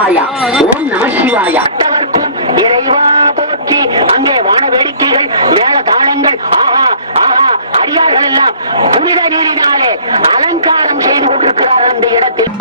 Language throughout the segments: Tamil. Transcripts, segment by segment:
சிவாயா, ஓம் நம சிவாயா. இறைவா போற்றி. அங்கே வான வேடிக்கைகள், மேல தாளங்கள், ஆஹா ஆஹா, அடியார்கள் எல்லாம் புனித நீரினாலே அலங்காரம் செய்து கொண்டிருக்கிறார் அந்த இடத்தில்.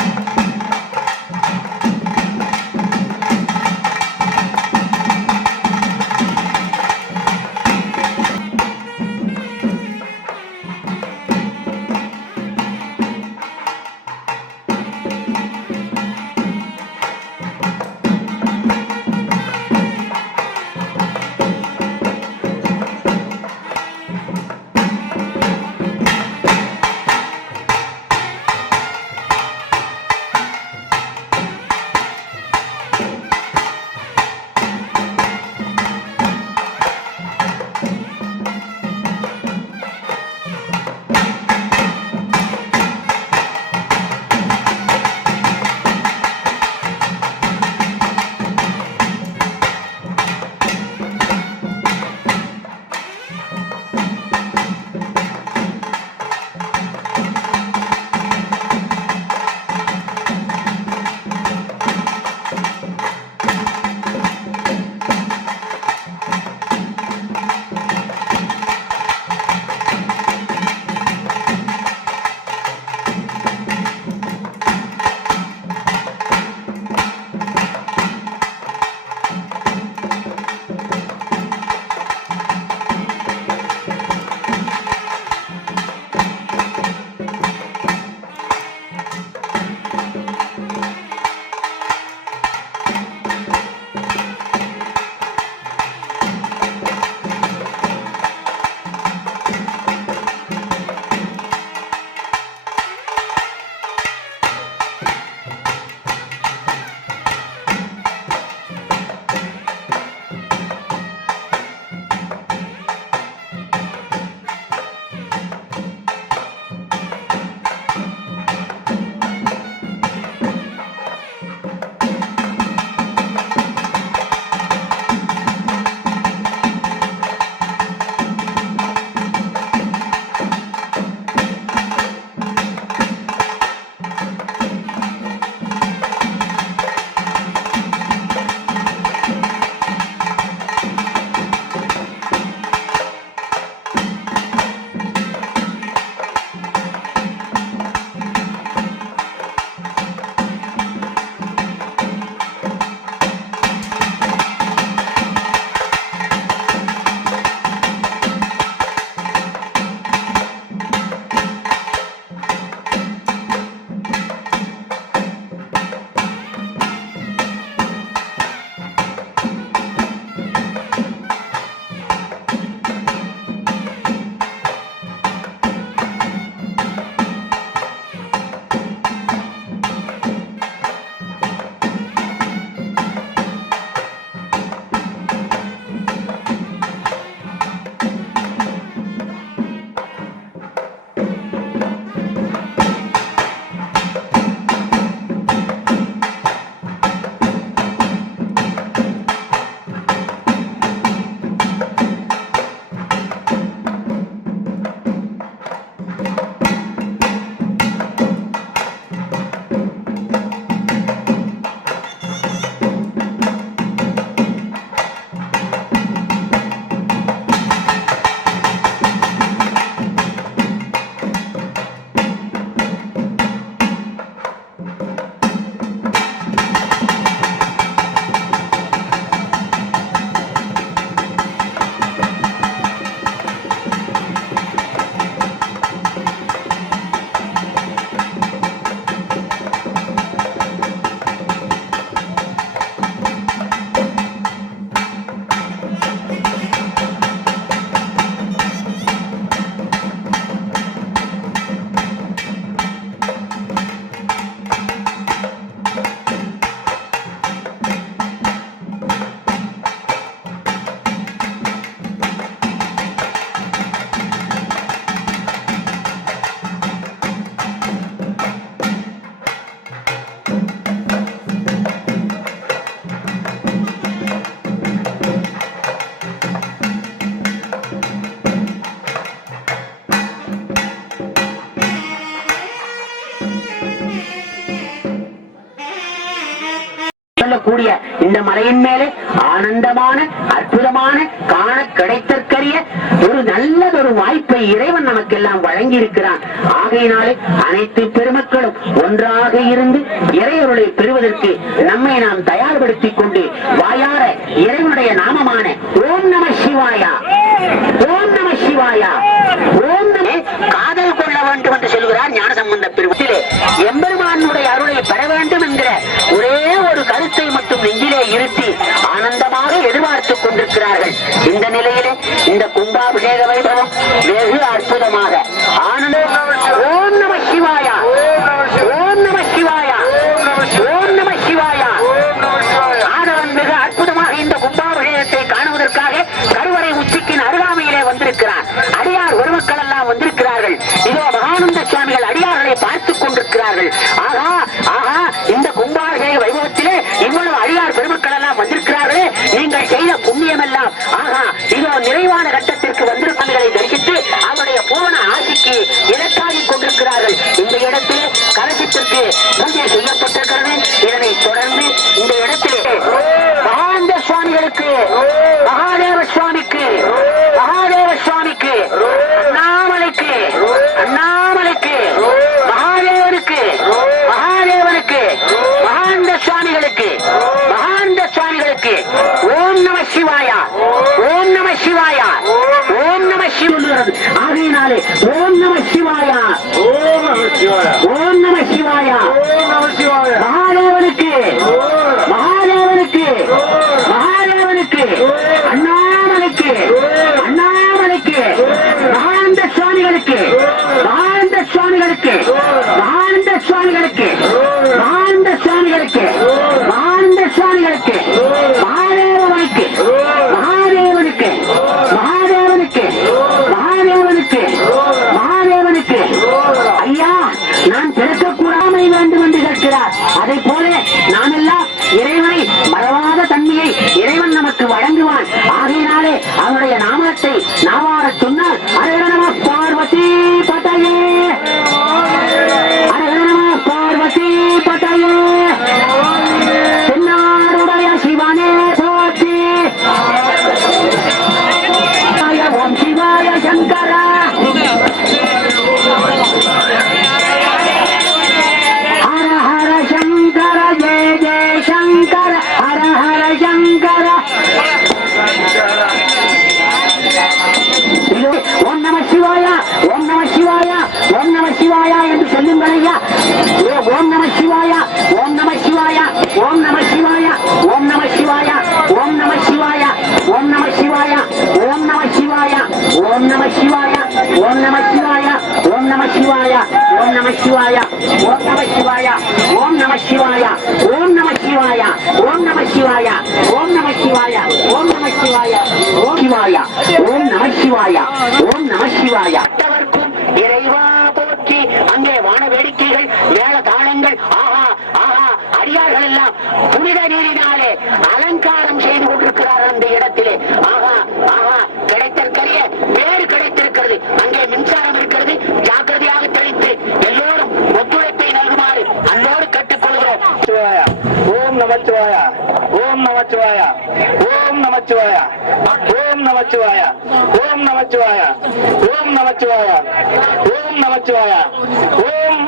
சொல்லக்கூடிய இந்த மலையின் மேலே ஆனந்தமான அற்புதமான காண கிடைத்தற்கரிய ஒரு நல்லதொரு வாய்ப்பை இறைவன் நமக்கெல்லாம் வழங்கி இருக்கிறான். ஆகையினாலே அனைத்து பெருமக்களும் ஒன்றாக இருந்து இறைவருளை பெறுவதற்கு நம்மை நாம் தயார்படுத்திக் கொண்டு வாயார இறைவனுடைய நாமமான ஓம் நம சிவாயா, ஓம் நம சிவாயா, ஓம் நம காதல் கொள்ள வேண்டும் என்று சொல்கிறார் ஞானசம்பந்த பெருமத்திலே. எம்பெருமானுடைய அருளை பெற வேண்டும் என்கிற ஒரே ஒரு கருத்தை மட்டும் நெஞ்சிலே இருத்தி ஆனந்தமாக எதிர்பார்த்துக் கொண்டிருக்கிறார்கள். இந்த நிலையிலே இந்த கும்பாபிஷேக வைபவம் வெகு அற்புதமாக ஆனந்த ஓம் நம சிவாயா, ஓம் நம சிவாயா, ஓம் நம சிவாயா. ஆதவன் மிக அற்புதமாக இந்த கும்பாபிஷேகத்தை காணுவதற்காக கருவறை உச்சிக்கின் அருகாமையிலே வந்திருக்கிறார். அடியார் பெருமக்கள் எல்லாம் வந்திருக்கிறார்கள். இதோ மகானந்த சுவாமிகள் அடியார்களை பார்த்துக் கொண்டிருக்கிறார்கள். ஆகா ஆகா, இந்த கும்பாபிஷேக வைபவத்திலே இவ்வளவு அடியார் பெருமக்கள் எல்லாம் வந்திருக்கிறார்களே, நீங்கள் செய்த புண்ணியம் எல்லாம் ஆகா இதோ நிறைவான கட்டத்திற்கு வந்திருப்பவர்களை தரிசித்து அவருடைய பூரண ஆசிக்கு இலக்காகிக் கொண்டிருக்கிறார்கள். இந்த இடத்திலே கலசத்திற்கு பூஜை செய்யப்பட்டிருக்கிறது. இதனை தொடர்ந்து இந்த இடத்திலே மகாந்த சுவாமிகளுக்கு, மகாதேவ சுவாமிக்கு, மகாதேவ சுவாமிக்கு, அண்ணாமலைக்கு, அண்ணாமலைக்கு, மகாதேவனுக்கு, மகாதேவனுக்கு, மகாந்த சுவாமிகளுக்கு, மகாந்த சுவாமிகளுக்கு ஓம் நம சிவாயா, ஓம் நம சிவாயா, ஓம் நம சிவனுகிறது. ஆகையினாலே ஓம் நம சிவாயா, ஓம் நம சிவாயா, ஓம் நம சிவாயா, ஓம் நம சிவாயா, மகாதேவனுக்கு, மகாதேவனுக்கு, மகாதேவனுக்கு, அண்ணாமலைக்கு, அண்ணாமலைக்கு, மகாந்த சுவாமிகளுக்கு, மகாந்த சுவாமிகளுக்கு, மகாந்த சுவாமிகளுக்கு, மகாந்த சுவாமிகளுக்கு, மகாந்த சுவாமிகளுக்கு, மகாதேவனுக்கு, மகாதேவனுக்கு, மகாதேவனுக்கு, மகாதேவனுக்கு, மகாதேவனுக்கு. ஐயா, நான் பிறக்கக்கூடாமை வேண்டும் என்று கேட்கிறார். அதை போல நாம் எல்லாம் இறைவனை மறவாத தன்மையை இறைவன் நமக்கு வழங்குவான். ஆகையினாலே அவனுடைய நாமத்தை நாவார சொன்னால் அரகர நம பார்வதி பதையே, அரகர நம பார்வதி பதையே, தென்னாடுடைய சிவனே போற்றி, ஓம் சிவாய சங்கரா, ஹர ஹர சங்கர, ஜெய ஜெய சங்கர, ஹர ஹர சங்கர. ஓம் நம சிவாயா, ஓம் நம சிவாயா, ஓம் நம சிவாயா என்று சொல்லுங்கள் ஐயா. ஓம் நம சிவாயா, ஓம் நம சிவாயா, ஓம் நம சிவாயா, ஓம் நம சிவாயா, ஓம் நம சிவாயா, ஓம் நம சிவாயா, ஓம் நம சிவாயா, ஓம் நம சிவாயா, ஓம் நம சிவாயா, ஓம் நம சிவாயா, ஓம் நம சிவாயா, ஓம் நம சிவாயா, ஓம் நம சிவாயா, ஓம் நம சிவாயா, ஓம் நம சிவாயா, ஓம் நம சிவாயா, ஓம் நம சிவாயா, ஓம் சிவாயா, ஓம் நம சிவாயா, ஓம் நம சிவாயா. இறைவா போற்றி. அங்கே வான வேடிக்கைகள், மேல தாளங்கள், ஆஹா ஆஹா, அடியார்கள் எல்லாம் புனித நீரினாலே அலங்காரம் செய்து கொண்டிருக்கிறார்கள். அந்த இடத்திலே ஆஹா ஆஹா, கிடைத்திருக்கிற வேறு கிடைத்திருக்கிறது. அங்கே மின்சாரம் இருக்கிறது. ஜாக்கிரதையாக தெளித்து எல்லோரும் ஒத்துழைப்பை நல்குமாறு அன்னோடு கட்டுக்கொள்கிறோம். ஓம் நமச்சிவாயா, ஓம் நமச்சிவாயா, ஓம் நமச்சிவாயா, ஓம் நமச்சிவாயா, ஓம் நமச்சிவாயா, ஓம் நமச்சிவாயா, ஓம் நமச்சிவாயா, ஓம்